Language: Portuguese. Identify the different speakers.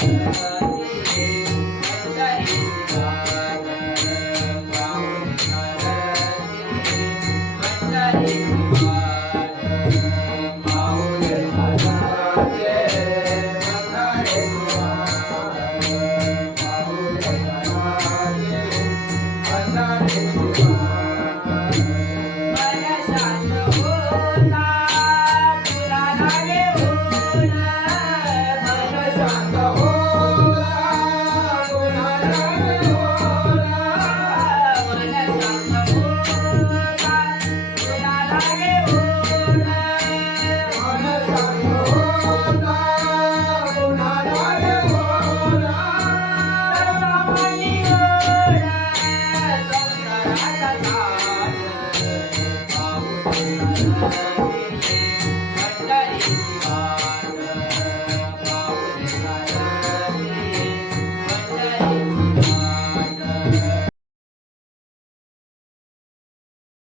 Speaker 1: Yeah.